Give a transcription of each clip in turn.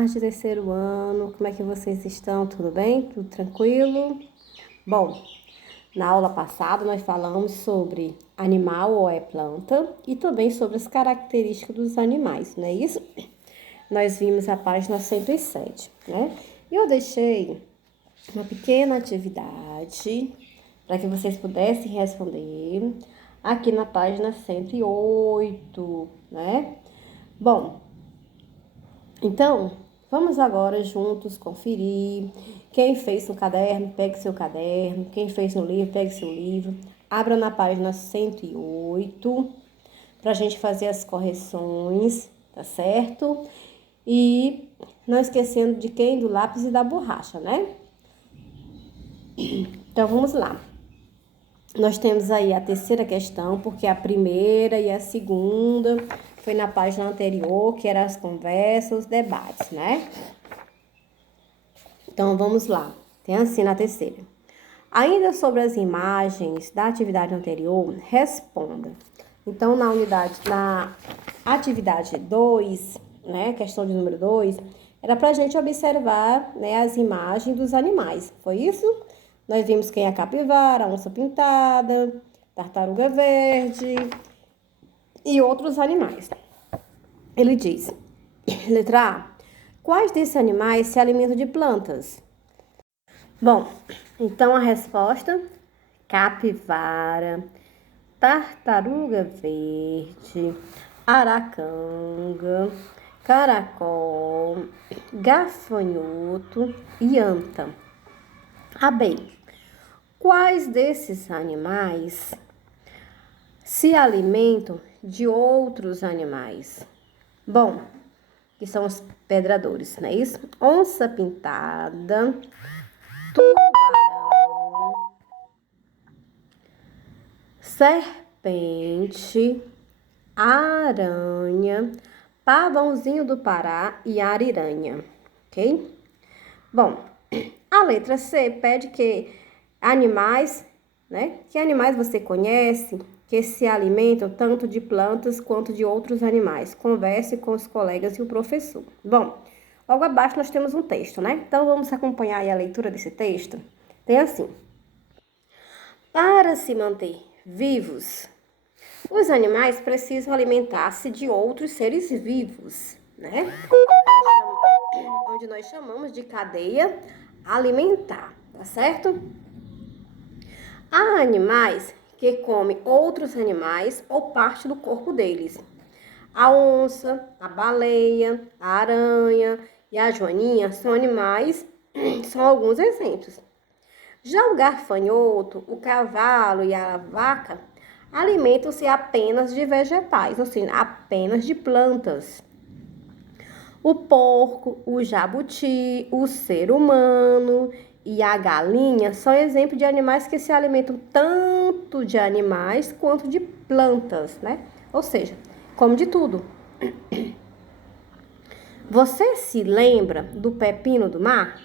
tarde, terceiro ano. Como é que vocês estão? Tudo bem? Tudo tranquilo? Bom, na aula passada nós falamos sobre animal ou é planta e também sobre as características dos animais, não é isso? Nós vimos a página 107, né? E eu deixei uma pequena atividade para que vocês pudessem responder aqui na página 108, né? Bom, então, vamos agora juntos conferir. Quem fez no caderno, pegue seu caderno. Quem fez no livro, pegue seu livro. Abra na página 108 para a gente fazer as correções, tá certo? E não esquecendo de quem? Do lápis e da borracha, né? Então, vamos lá. Nós temos aí a terceira questão, porque a primeira e a segunda foi na página anterior, que eram as conversas, os debates, né? Então, vamos lá. Tem assim na terceira. Ainda sobre as imagens da atividade anterior, responda. Então, na atividade 2, né, questão de número 2, era para a gente observar, né, as imagens dos animais. Foi isso? Nós vimos quem é a capivara, a onça pintada, tartaruga verde e outros animais. Ele diz, letra A, quais desses animais se alimentam de plantas? Bom, então a resposta, capivara, tartaruga verde, aracanga, caracol, gafanhoto e anta. A B, quais desses animais se alimentam de outros animais? Bom, que são os predadores, não é isso? Onça pintada, tubarão, serpente, aranha, pavãozinho do Pará e ariranha, ok? Bom, a letra C pede que animais, né? Que animais você conhece que se alimentam tanto de plantas quanto de outros animais? Converse com os colegas e o professor. Bom, logo abaixo nós temos um texto, né? Então vamos acompanhar aí a leitura desse texto. Tem assim: para se manter vivos, os animais precisam alimentar-se de outros seres vivos, né? Onde nós chamamos de cadeia alimentar, tá certo? Há animais que comem outros animais ou parte do corpo deles. A onça, a baleia, a aranha e a joaninha são animais, são alguns exemplos. Já o gafanhoto, o cavalo e a vaca alimentam-se apenas de vegetais, ou seja, apenas de plantas. O porco, o jabuti, o ser humano e a galinha são exemplos de animais que se alimentam tanto de animais quanto de plantas, né? Ou seja, come de tudo. Você se lembra do pepino do mar?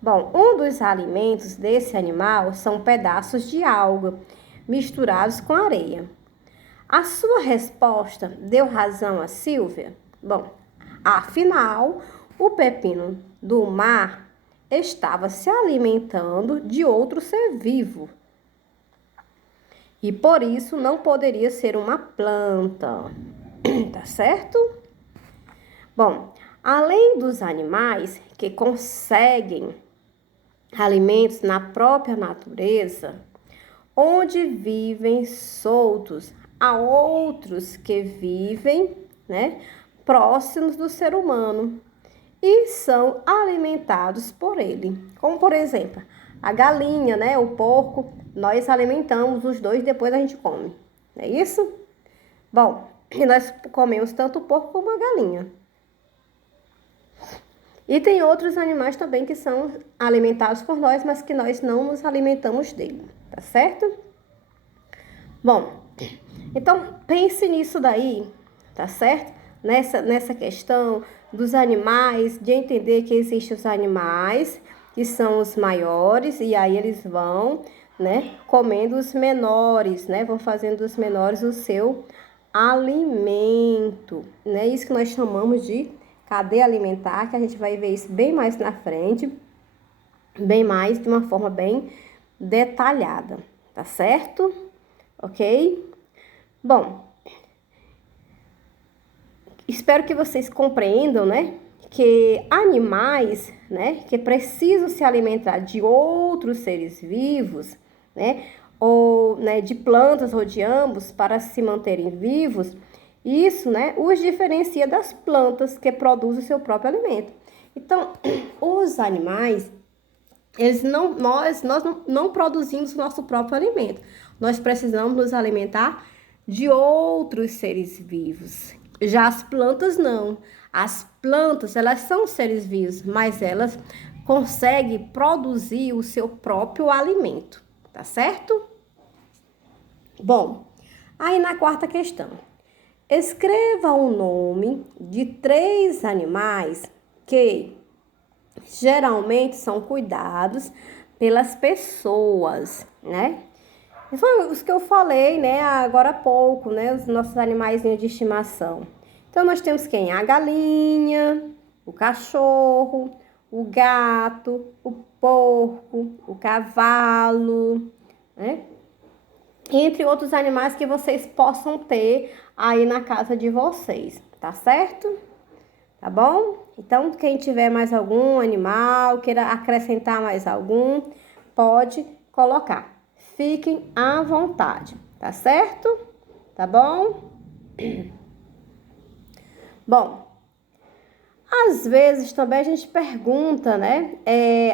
Bom, um dos alimentos desse animal são pedaços de alga misturados com areia. A sua resposta deu razão a Silvia? Bom, afinal, o pepino do mar estava se alimentando de outro ser vivo. E por isso não poderia ser uma planta. Tá certo? Bom, além dos animais que conseguem alimentos na própria natureza, onde vivem soltos, há outros que vivem, né, próximos do ser humano e são alimentados por ele. Como, por exemplo, a galinha, né, o porco, nós alimentamos os dois e depois a gente come. Não é isso? Bom, e nós comemos tanto o porco como a galinha. E tem outros animais também que são alimentados por nós, mas que nós não nos alimentamos dele, tá certo? Bom, então pense nisso daí, tá certo? Nessa questão dos animais, de entender que existem os animais que são os maiores e aí eles vão, né, comendo os menores, né? Vão fazendo dos menores o seu alimento, né? Isso que nós chamamos de cadeia alimentar, que a gente vai ver isso bem mais na frente, bem mais, de uma forma bem detalhada, tá certo? Ok? Bom, espero que vocês compreendam, né, que animais, né, que precisam se alimentar de outros seres vivos, né, ou, né, de plantas ou de ambos para se manterem vivos, isso, né, os diferencia das plantas que produzem o seu próprio alimento. Então, os animais, nós não produzimos o nosso próprio alimento. Nós precisamos nos alimentar de outros seres vivos. Já as plantas não. As plantas, elas são seres vivos, mas elas conseguem produzir o seu próprio alimento, tá certo? Bom, aí na quarta questão. Escreva o nome de 3 animais que geralmente são cuidados pelas pessoas, né? Foi os que eu falei, né, agora há pouco, né, os nossos animaizinhos de estimação. Então, nós temos quem? A galinha, o cachorro, o gato, o porco, o cavalo, né? Entre outros animais que vocês possam ter aí na casa de vocês, tá certo? Tá bom? Então, quem tiver mais algum animal, queira acrescentar mais algum, pode colocar. Fiquem à vontade, tá certo? Tá bom? Bom, às vezes também a gente pergunta, né,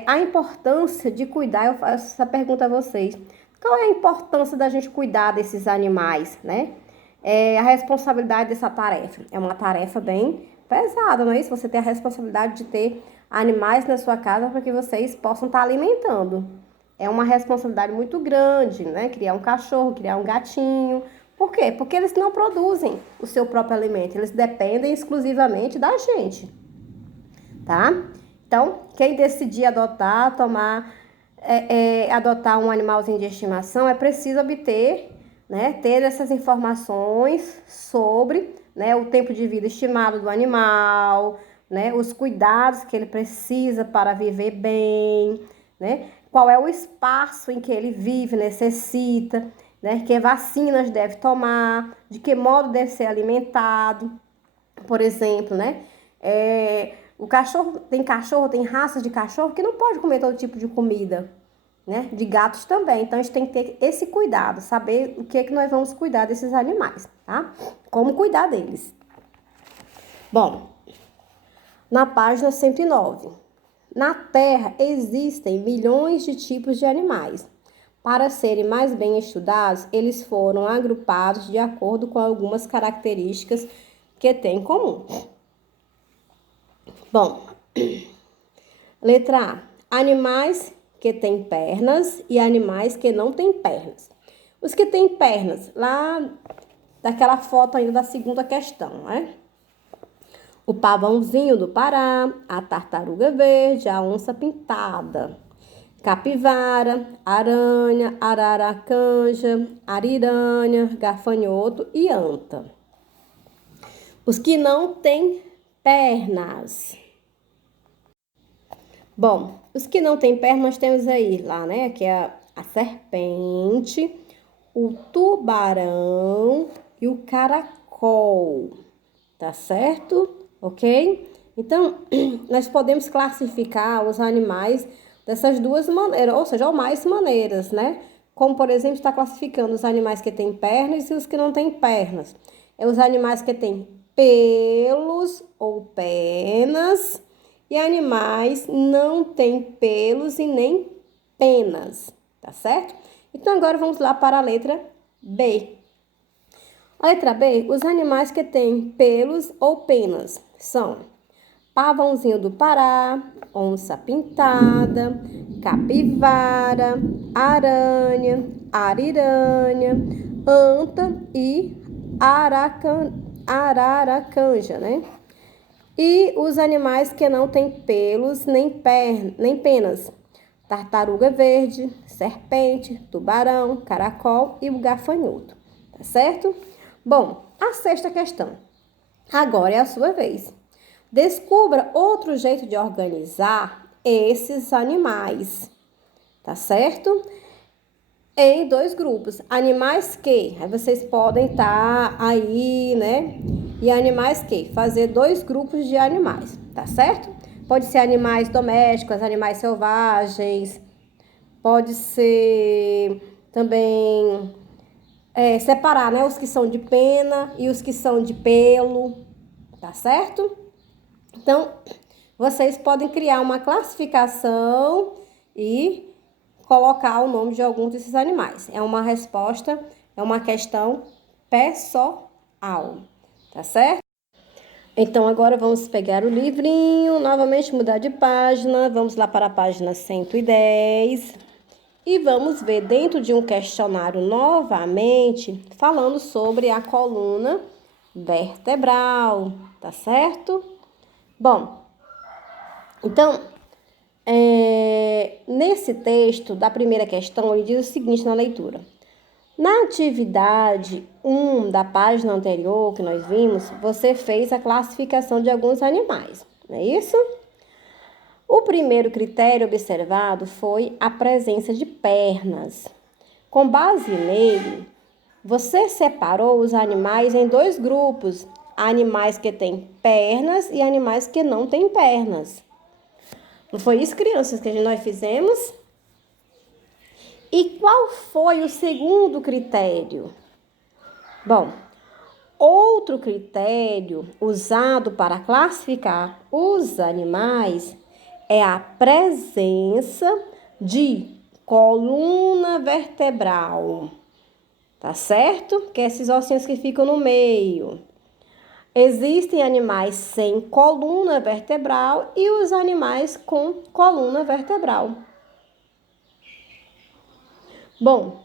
a importância de cuidar, eu faço essa pergunta a vocês. Qual é a importância da gente cuidar desses animais, né? A responsabilidade dessa tarefa. É uma tarefa bem pesada, não é isso? Você tem a responsabilidade de ter animais na sua casa para que vocês possam estar alimentando. É uma responsabilidade muito grande, né? Criar um cachorro, criar um gatinho. Por quê? Porque eles não produzem o seu próprio alimento, eles dependem exclusivamente da gente, tá? Então, quem decidir adotar, adotar um animalzinho de estimação, é preciso obter, né, ter essas informações sobre, né, o tempo de vida estimado do animal, né, os cuidados que ele precisa para viver bem, né, qual é o espaço em que ele vive, necessita, né, que vacinas deve tomar, de que modo deve ser alimentado, por exemplo, né, o cachorro, tem raças de cachorro que não pode comer todo tipo de comida, né? De gatos também. Então, a gente tem que ter esse cuidado, saber o que é que nós vamos cuidar desses animais, tá? Como cuidar deles. Bom, na página 109. Na Terra existem milhões de tipos de animais. Para serem mais bem estudados, eles foram agrupados de acordo com algumas características que têm em comum. Bom, letra A. Animais que têm pernas e animais que não têm pernas. Os que têm pernas, lá daquela foto ainda da segunda questão, né? O pavãozinho do Pará, a tartaruga verde, a onça pintada, capivara, aranha, araracanja, ariranha, gafanhoto e anta. Os que não têm pernas. Bom, os que não têm pernas nós temos aí lá, né? Que é a serpente, o tubarão e o caracol, tá certo? Ok? Então, nós podemos classificar os animais dessas duas maneiras, ou seja, ou mais maneiras, né? Como, por exemplo, está classificando os animais que têm pernas e os que não têm pernas. É os animais que têm pelos ou penas e animais não têm pelos e nem penas, tá certo? Então, agora vamos lá para a letra B. A letra B, os animais que têm pelos ou penas são pavãozinho do Pará, onça pintada, capivara, aranha, ariranha, anta e araracanja, né? E os animais que não têm pelos nem penas, tartaruga verde, serpente, tubarão, caracol e o gafanhoto, tá certo? Bom, a sexta questão. Agora é a sua vez. Descubra outro jeito de organizar esses animais, tá certo? Em 2 grupos. Animais que, aí vocês podem estar aí, né? E animais que, fazer 2 grupos de animais, tá certo? Pode ser animais domésticos, animais selvagens, pode ser também separar, né? Os que são de pena e os que são de pelo, tá certo? Então, vocês podem criar uma classificação e colocar o nome de algum desses animais. É uma resposta, é uma questão pessoal, tá certo? Então, agora vamos pegar o livrinho, novamente mudar de página, vamos lá para a página 110 e vamos ver dentro de um questionário novamente, falando sobre a coluna vertebral, tá certo? Bom, então, nesse texto da primeira questão, ele diz o seguinte na leitura. Na atividade 1 da página anterior que nós vimos, você fez a classificação de alguns animais, não é isso? O primeiro critério observado foi a presença de pernas. Com base nele, você separou os animais em 2 grupos, animais que têm pernas e animais que não têm pernas. Não foi isso, crianças, que nós fizemos? E qual foi o segundo critério? Bom, outro critério usado para classificar os animais é a presença de coluna vertebral, tá certo? Que é esses ossinhos que ficam no meio. Existem animais sem coluna vertebral e os animais com coluna vertebral. Bom,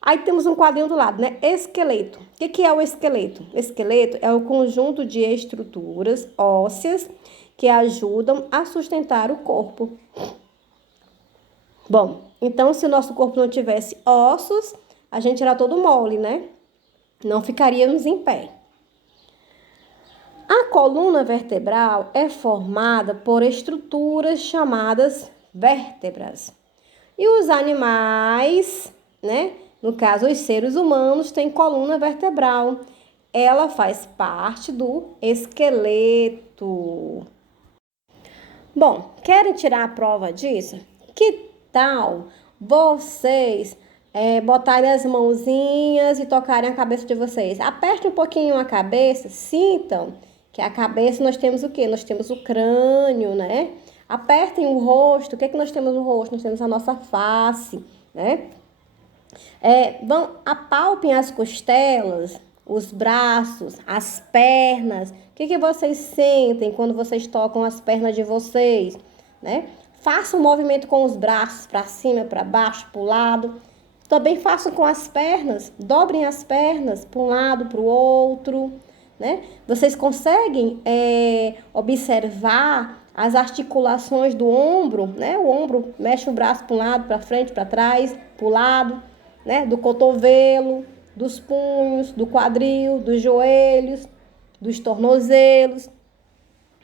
aí temos um quadrinho do lado, né? Esqueleto. O que é o esqueleto? Esqueleto é o conjunto de estruturas ósseas que ajudam a sustentar o corpo. Bom, então se o nosso corpo não tivesse ossos, a gente era todo mole, né? Não ficaríamos em pé. A coluna vertebral é formada por estruturas chamadas vértebras. E os animais, né? No caso, os seres humanos têm coluna vertebral. Ela faz parte do esqueleto. Bom, querem tirar a prova disso? Que tal vocês botarem as mãozinhas e tocarem a cabeça de vocês? Aperte um pouquinho a cabeça, sintam que a cabeça nós temos o quê? Nós temos o crânio, né? Apertem o rosto. O que é que nós temos no rosto? Nós temos a nossa face, né? Apalpem as costelas, os braços, as pernas. O que vocês sentem quando vocês tocam as pernas de vocês, né? Façam um movimento com os braços para cima, para baixo, para o lado. Também façam com as pernas. Dobrem as pernas para um lado, para o outro, né? Vocês conseguem observar as articulações do ombro, né? O ombro mexe o braço para um lado, para frente, para trás, para o lado, né? Do cotovelo, dos punhos, do quadril, dos joelhos, dos tornozelos,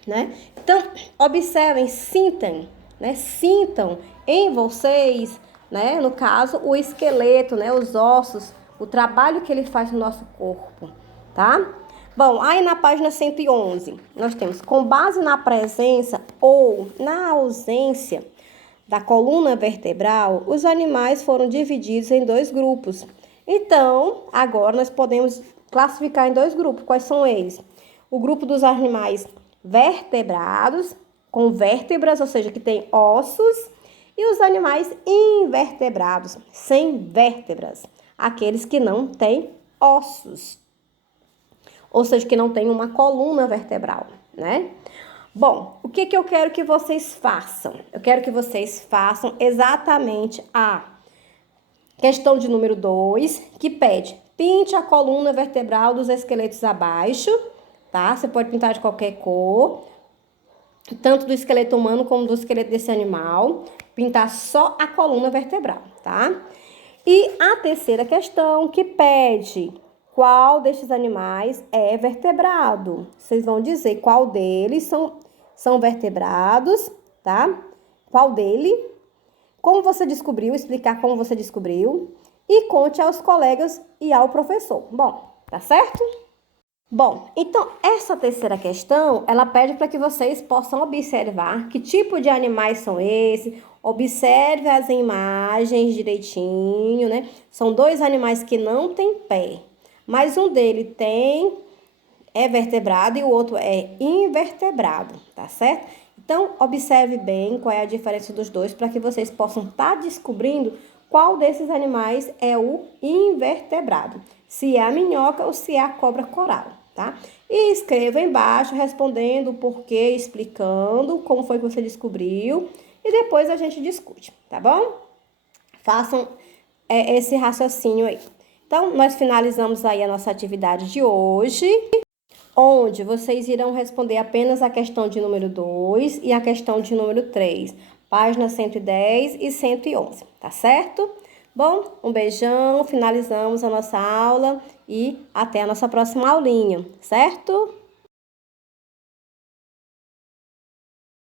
né? Então, observem, sintam, né? Sintam em vocês, né? No caso, o esqueleto, né? Os ossos, o trabalho que ele faz no nosso corpo, tá? Bom, aí na página 111, nós temos, com base na presença ou na ausência da coluna vertebral, os animais foram divididos em 2 grupos. Então, agora nós podemos classificar em 2 grupos. Quais são eles? O grupo dos animais vertebrados, com vértebras, ou seja, que tem ossos, e os animais invertebrados, sem vértebras, aqueles que não têm ossos, ou seja, que não tem uma coluna vertebral, né? Bom, o que eu quero que vocês façam? Eu quero que vocês façam exatamente a questão de número 2, que pede: pinte a coluna vertebral dos esqueletos abaixo, tá? Você pode pintar de qualquer cor, tanto do esqueleto humano como do esqueleto desse animal. Pintar só a coluna vertebral, tá? E a terceira questão, que pede: qual destes animais é vertebrado? Vocês vão dizer qual deles são vertebrados, tá? Qual dele? Como você descobriu, explicar como você descobriu. E conte aos colegas e ao professor. Bom, tá certo? Bom, então essa terceira questão, ela pede para que vocês possam observar que tipo de animais são esses, observe as imagens direitinho, né? São dois animais que não têm pé, mas um deles é vertebrado e o outro é invertebrado, tá certo? Então, observe bem qual é a diferença dos dois para que vocês possam estar descobrindo qual desses animais é o invertebrado, se é a minhoca ou se é a cobra coral, tá? E escreva embaixo respondendo o porquê, explicando como foi que você descobriu e depois a gente discute, tá bom? Façam esse raciocínio aí. Então, nós finalizamos aí a nossa atividade de hoje, onde vocês irão responder apenas a questão de número 2 e a questão de número 3, páginas 110 e 111, tá certo? Bom, um beijão, finalizamos a nossa aula e até a nossa próxima aulinha, certo?